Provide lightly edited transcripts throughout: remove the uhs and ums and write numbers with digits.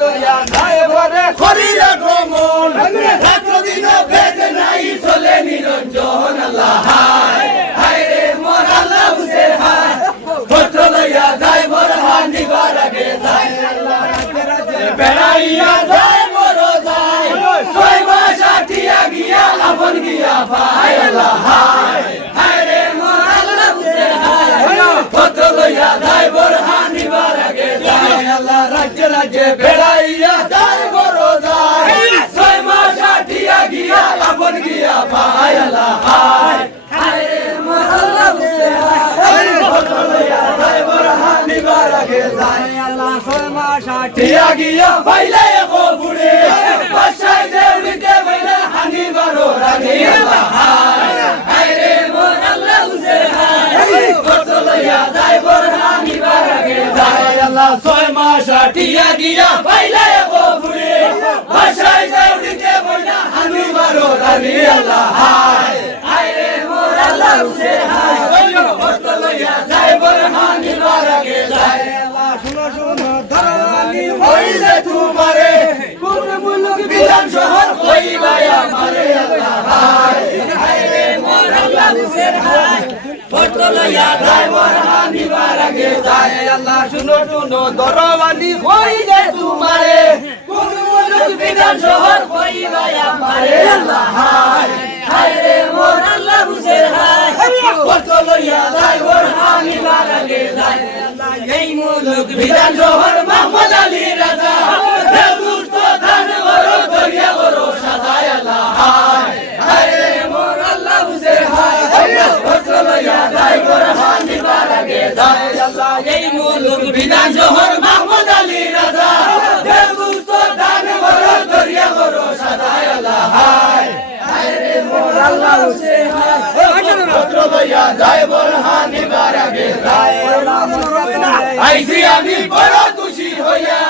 লইয়া যায় বরে খরিয়া ভ্রমণ রাত্র দিন বেদ নাই চলে নিরঞ্জন আল্লাহ হায় হায় রে মোর আল্লাহ হুসেন হায় পত্র লইয়া যায় বরহান নিবার আগে যায় আল্লাহ রাজ্যে রাজ্যে বেড়াইয়া যায় বড় যায় 6 মাস আটিয়া গিয়া আপন গিয়া ভাই আল্লাহ হায় হায় রে মোর আল্লাহ হুসেন হায় পত্র লইয়া যায় বরহান নিবার আগে যায় আল্লাহ রাজ্যে রাজ্যে বেড়াইয়া যায় বড় যায় 6 মাস আটিয়া গিয়া আপন গিয়া ভাই আল্লাহ হায় হায় রে মোর আল্লাহ হুসেন হায় পত্র লইয়া যায় বরহান নিবার আগে যায় আল্লাহ 6 মাস আটিয়া গিয়া ভাইলে গো বুড়ে বাসায় দেউড়িতে ভাইলা হানি বারো রানী আল্লাহ হায় হায় রে মোর আল্লাহ হুসেন হায় পত্র লইয়া যায় বরহান নিবার আগে যায় আল্লাহ 6 মাস আটিয়া গিয়া ভাইলে গো বুড়ে বাসায় দেউড়িতে ভাইলা হানি বারো রানী আল্লাহ হায় হায় রে মোর আল্লাহ হুসেন হায় পত্র লইয়া যায় বরহান নিবার আগে যায় আল্লাহ শুনো শুনো ধরওয়ানি হইলে তোমারে কোন মুলুক বিধান শহর কইবাই আমারে আল্লাহ হায় হায় রে মোর আল্লাহ হুসেন হায় পত্র লইয়া যায় বরহান নিবার আগে যায় আল্লাহ শুনো শুনো ধরওয়ানি হইলে তোমারে কোন মুলুক বিধান শহর কইবাই আমারে আল্লাহ হায় হায় রে মোর আল্লাহ হুসেন হায় পত্র লইয়া যায় বরহান নিবার আগে যায় এই মুলুক বিধান শহর মোহাম্মদ আলী রাজা দেবদূত ধান বড় দরিয়া বড় সাজায় আল্লাহ হায় হায় রে মোর আল্লাহ হুসেন হায় পত্র লইয়া যায় বরহান নিবার আগে যায় আল্লাহ এই মুলুক বিধান শহর মোহাম্মদ আলী রাজা দেবদূত ধান বড় দরিয়া বড় সাজায় আল্লাহ হায় হায় রে মোর আল্লাহ হুসেন হায় পত্র লইয়া যায় বরহান নিবার আগে যায় আইছি আমি বড় খুশি হইয়া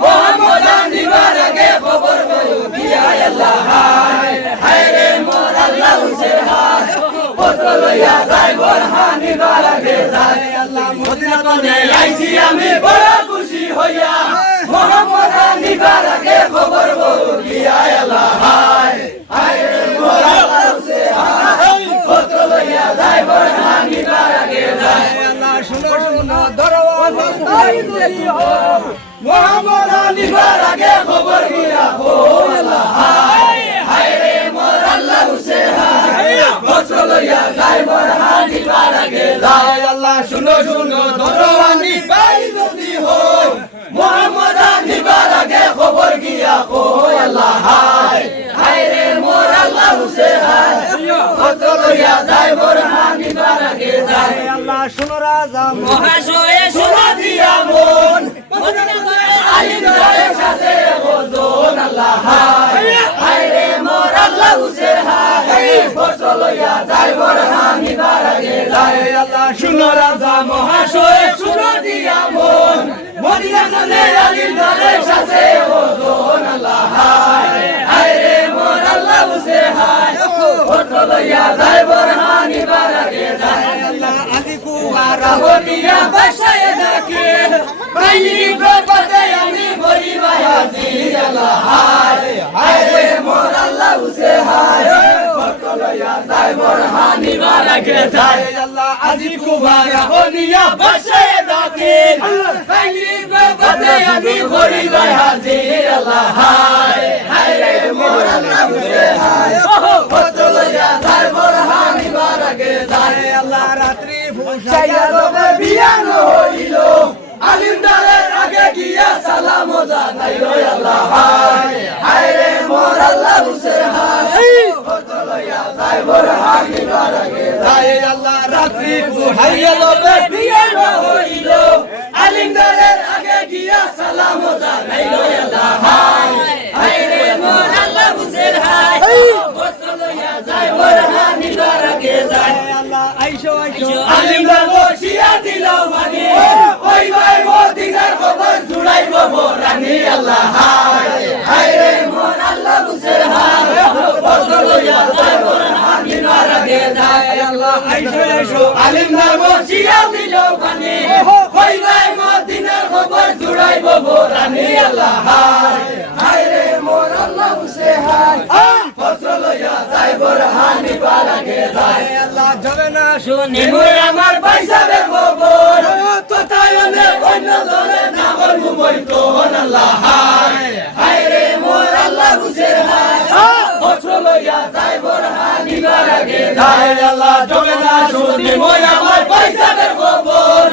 মোহাম্মদ নিবার আগে খবর বলো দিয়া আল্লাহ হায় হায় রে মোর আল্লাহ হুসেন হায় পত্র লইয়া যায় বরহান নিবার আগে যায় আল্লাহ মদিনা তনে আইছি আমি বড় খুশি হইয়া মোহাম্মদ নিবার আগে খবর বলো দিয়া আল্লাহ হায় হায় রে মোর আল্লাহ হুসেন হায় পত্র লইয়া যায় বরহান নিবার আগে যায় আল্লাহ শুনো শুনো দরওয়ানি মোহাম্মদ নিবার আগে খবর গিয়া হো আল্লাহ হায় হায় রে মোর আল্লাহ হুসেন হায় পত্র লইয়া যায় বরহান নিবার আগে যায় আল্লাহ শুনো শুনো দরওয়ানি পাই যদি হয় মোহাম্মদ নিবার আগে খবর গিয়া হো আল্লাহ হায় হায় রে মোর আল্লাহ হুসেন হায় পত্র লইয়া যায় বরহান নিবার আগে যায় আল্লাহ শুনো রাজা মহাশয়ে শুনো দিয়া মন আলিম দারের সাথে ওজন আল্লাহ হায় হায় রে মোর আল্লাহ হুসেন হায় পত্র লইয়া যায় বরহান নিবার আগে যায় আল্লাহ শুনো রাজা মহাশয়ে শুনো দিয়া মন মদিনা নলে আলিম দারের সাথে ওজন আল্লাহ হায় হায় রে মোর আল্লাহ হুসেন হায় পত্র লইয়া যায় বরহান নিবার আগে যায় আল্লাহ আজি কুয়ারা হইয়া বাসায় ডাকে বাইনি প্রপদে আমি বলিবা হাজির আল্লাহ হায় হায় রে মোর আল্লাহ হুসেন হায় পত্র লইয়া যায় বরহান নিবার আগে যায় আল্লাহ আজি কুয়ারা হইয়া বাসায় ডাকে বাইনি প্রপদে আমি বলিবা হাজির আল্লাহ হায় হায় রে মোর আল্লাহ হুসেন হায় পত্র লইয়া যায় বরহান নিবার আগে যায় আল্লাহ রাত্রি ফুসাইয়া তবে বিয়ান হইল আলিম দারের আগে গিয়া সালাম জানাইলো আল্লাহ হায় হায় রে মোর আল্লাহ হুসেন হায় পত্র লইয়া যায় বরহান নিবার আগে যায় আল্লাহ রাত্রি ফুসাইয়া তবে বিয়ান হইল আলিম দারের আগে গিয়া সালাম জানাইলো আল্লাহ হায় হায় রে মোর আল্লাহ হুসেন হায় পত্র লইয়া যায় বরহান নিবার আগে যায় আল্লাহ আইসো আইসো আলিম দার বসিয়া দিলো মানে ওই ভাই মদিনার খবর জুড়াইব বরানি আল্লাহ হায় হায় রে মোর আল্লাহ হুসেন হায় পত্র লইয়া যায় বরহান নিবার আগে যায় আল্লাহ আইসো আইসো আলিম দার বসিয়া দিলো মানে ওই ভাই মদিনার খবর জুড়াইব বরানি হানি আল্লাহ হায় হায় রে মোর আল্লাহ হুসে হায় পত্র লইয়া যাইবর হানি পারাগে যায় আল্লাহ যাবে না শুনি মুই আমার পয়সাবে খবর ততায়নে অন্য জনে না বলবো মই তো আল্লাহ হায় হায় রে মোর আল্লাহ হুসে হায় পত্র লইয়া যাইবর হানি পারাগে যায় আল্লাহ যাবে না শুনি মুই আমার পয়সাবে খবর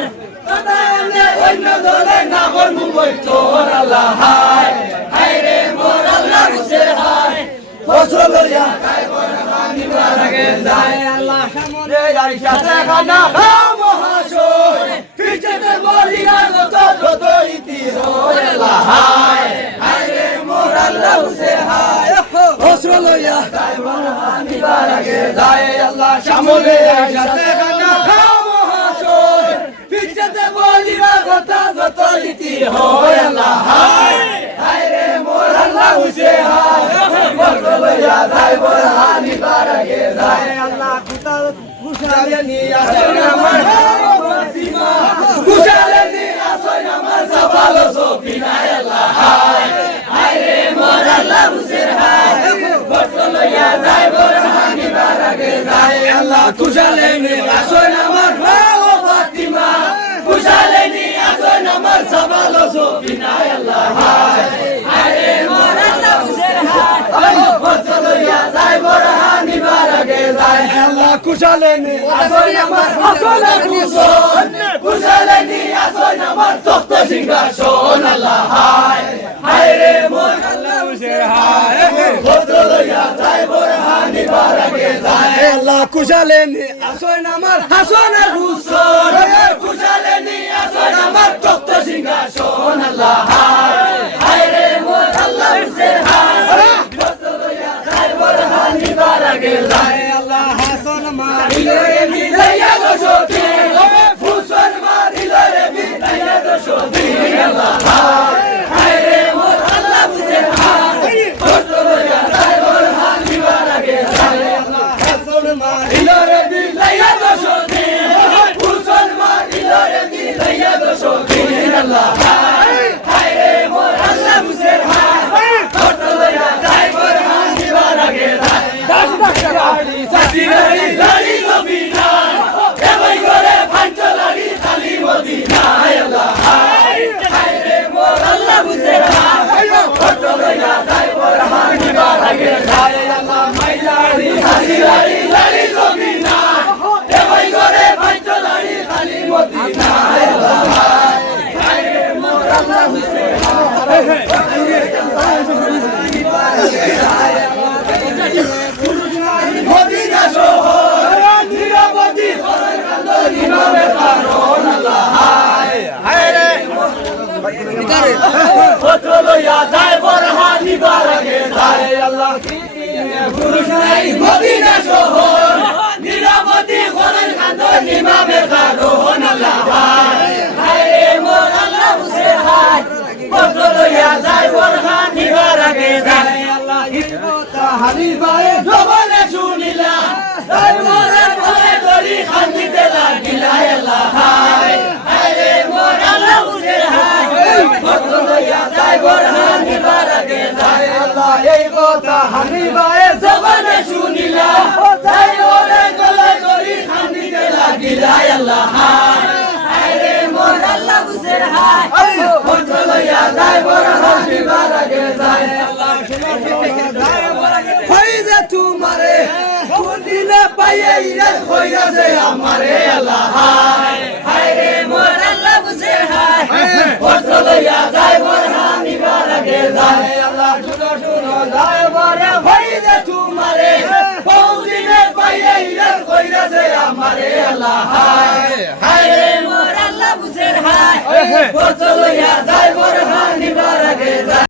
ততায়নে অন্য জনে না বলবো মই তো আল্লাহ হায় হায় রে মোর আল্লাহ হুসে হায় পত্র লইয়া যাইবর হানি পারাগে যায় আল্লাহ সামনে আইসাতে খানা খাও মহাশয় পিছেতে বলিয়া যত ইতি হয় আল্লাহ হায় হায় রে মোর আল্লাহ হুসে হায় পত্র লইয়া যাইবর হানি পারাগে যায় আল্লাহ সামনে আইসাতে খানা খাও মহাশয় পিছেতে বলিয়া যত ইতি হয় আল্লাহ হায় হায় রে মোর আল্লাহ হুসে হায় পত্র লইয়া যাইবর হানি পারাগে যায় আল্লাহ কুশালে নি আসন আমার ফাতিমা কুশালে নি আসন আমার সবালো সফিনা আল্লাহ হায় হায় রে মোর আল্লাহ হুসে হায় পত্র লইয়া যাইবর হানি পারাগে যায় আল্লাহ কুশালে নি আসন আমার ফাতিমা কুশালে নি আসন আমার সবালো সফিনা আল্লাহ হায় হায় রে মোর আল্লাহ হুসে হায় পত্র লইয়া যাইবর হানি পারাগে যায় আল্লাহ কুশালে নি আসন আমার আসন কুশল কুশালে নি আসন আমার তখ্ত সিংহাসন আল্লাহ হায় হায় রে মোর আল্লাহ হুসে হায় পত্র লইয়া যাইবর হানি পারাগে যায় আল্লাহ কুশালে নি আসন আমার হাসন কুশল কুশালে নি আসন আমার তখ্ত সিংহাসন আল্লাহ হায় হায় রে মোর আল্লাহ হুসে হায় পত্র লইয়া যাইবর হানি পারাগে যায় আল্লাহ হাসন মারিলে বিদায়া দোষী ফুসন মারিলে বিদায়া দোষী আল্লাহ হায় হায় রে মোর আল্লাহ হুসে হায় পত্র লইয়া যাইবর হানি পারাগে যায় আল্লাহ হাসন মারিলে বিদায়া দোষী ফুসন মারিলে বিদায়া দোষী আল্লাহ হায় হায় রে মোর আল্লাহ হুসে হায় পত্র লইয়া যাইবর হানি পারাগে যায় সাথী লাড়ি লাড়ি সফিনা এবাই করে ফাঞ্চ লাড়ি খালি মদিনা আল্লাহ হায় হায় রে মোর আল্লাহ হুসে হায় পত্র লইয়া যাইবর হানি পারাগে যায় আল্লাহ মাই লাড়ি সাথী লাড়ি লাড়ি সফিনা এবাই করে ফাঞ্চ লাড়ি খালি মদিনা আল্লাহ হায় হায় রে মোর আল্লাহ হুসে মদিনা শহর নিরাপত্তি হরণ কান্দ ইমামের কারণ আল্লাহ হায় হায় রে পত্র লইয়া যাইবর হানি পারাগে যায় আল্লাহ পুরুষ নাই মদিনা শহর নিরাপত্তি হরণ কান্দ ইমামের কারণ আল্লাহ হায় হায় রে মোর আল্লাহ হুসে হায় পত্র লইয়া যাইবর হানি পারাগে যায় আল্লাহ হানি পায়ে জবানে শুনিলা তাই মোরের ভয়ে দড়ি খান্দিতে লাগিলা আল্লাহ হায় হায় রে মোর আল্লাহ হুসে হায় পত্র লইয়া যাইবর হানি পারাগে যায় আল্লাহ এই কথা হানি পায়ে জবানে শুনিলা তাই মোরের গলায় দড়ি খান্দিতে লাগিলা আল্লাহ হায় হায় রে মোর আল্লাহ হুসে হায় পত্র লইয়া যাইবর হানি পারাগে যায় আল্লাহ হইদে তোমারে কোনদিনে পাইয়ে ইরে হইয়াছে আমারে আল্লাহ হায় হায় রে মোর আল্লাহ হুসে হায় পত্র লইয়া যাইবর হানি পারাগে যায় আল্লাহ শুনো যাইবর হইদে তোমারে কোনদিনে পাইয়ে ইরে হইয়াছে আমারে আল্লাহ হায় হায় রে মোর আল্লাহ হুসে হায় পত্র লইয়া যাইবর